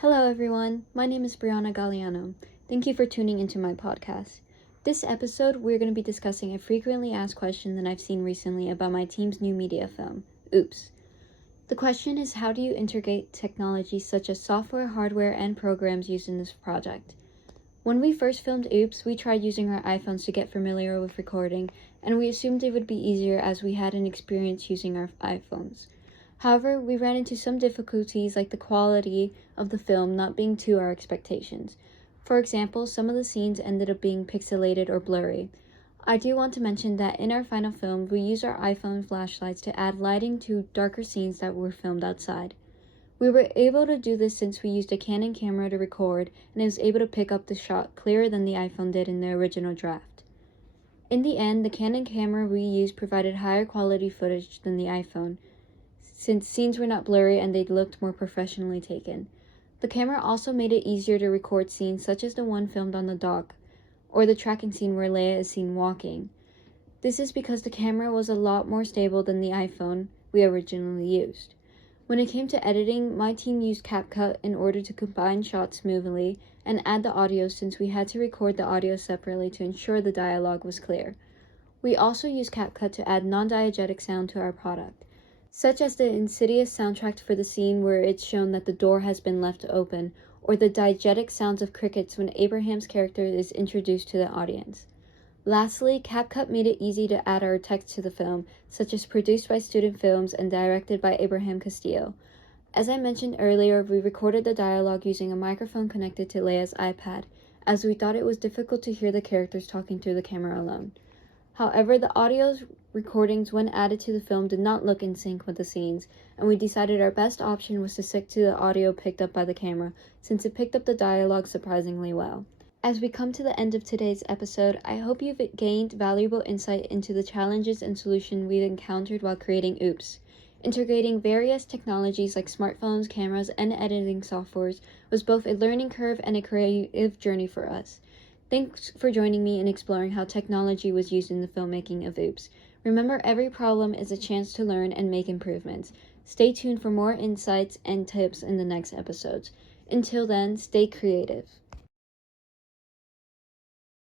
Hello everyone, my name is Brianna Galeano. Thank you for tuning into my podcast. This episode, we're going to be discussing a frequently asked question that I've seen recently about my team's new media film, Oops. The question is, how do you integrate technology such as software, hardware, and programs used in this project? When we first filmed Oops, we tried using our iPhones to get familiar with recording, and we assumed it would be easier as we hadn't experienced using our iPhones. However, we ran into some difficulties like the quality of the film not being to our expectations. For example, some of the scenes ended up being pixelated or blurry. I do want to mention that in our final film, we used our iPhone flashlights to add lighting to darker scenes that were filmed outside. We were able to do this since we used a Canon camera to record, and it was able to pick up the shot clearer than the iPhone did in the original draft. In the end, the Canon camera we used provided higher quality footage than the iPhone, since scenes were not blurry and they looked more professionally taken. The camera also made it easier to record scenes such as the one filmed on the dock, or the tracking scene where Leia is seen walking. This is because the camera was a lot more stable than the iPhone we originally used. When it came to editing, my team used CapCut in order to combine shots smoothly and add the audio since we had to record the audio separately to ensure the dialogue was clear. We also used CapCut to add non-diegetic sound to our product, such as the Insidious soundtrack for the scene where it's shown that the door has been left open, or the diegetic sounds of crickets when Abraham's character is introduced to the audience. Lastly, CapCut made it easy to add our text to the film, such as produced by Student Films and directed by Abraham Castillo. As I mentioned earlier, we recorded the dialogue using a microphone connected to Leia's iPad, as we thought it was difficult to hear the characters talking through the camera alone. However, the audio recordings when added to the film did not look in sync with the scenes, and we decided our best option was to stick to the audio picked up by the camera, since it picked up the dialogue surprisingly well. As we come to the end of today's episode, I hope you've gained valuable insight into the challenges and solutions we've encountered while creating Oops. Integrating various technologies like smartphones, cameras, and editing softwares was both a learning curve and a creative journey for us. Thanks for joining me in exploring how technology was used in the filmmaking of Oops. Remember, every problem is a chance to learn and make improvements. Stay tuned for more insights and tips in the next episodes. Until then, stay creative.